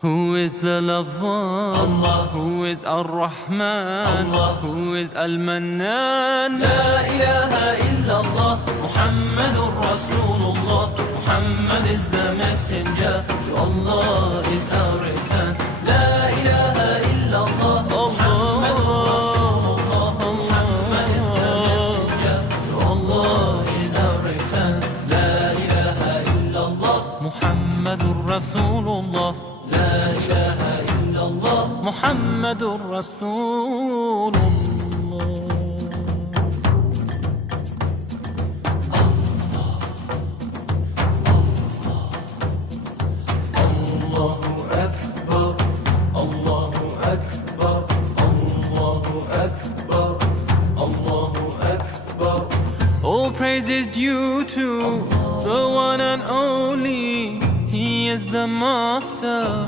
Who is the loved one? Allah. Who is Ar-Rahman? Allah. Who is Al-Mannan? La ilaha illallah, Muhammadur Rasulullah. Muhammad is the messenger, to Allah is our return. La ilaha illallah, Muhammadur Rasulullah. Muhammad is the messenger, to Allah is our return. La ilaha illallah, Muhammadur Rasulullah. La ilaha illallah, Muhammadur Rasulullah. Allahu Akbar, Allahu Akbar, Allahu Akbar, Allahu Akbar. All praise is due to the one and only. He is the master.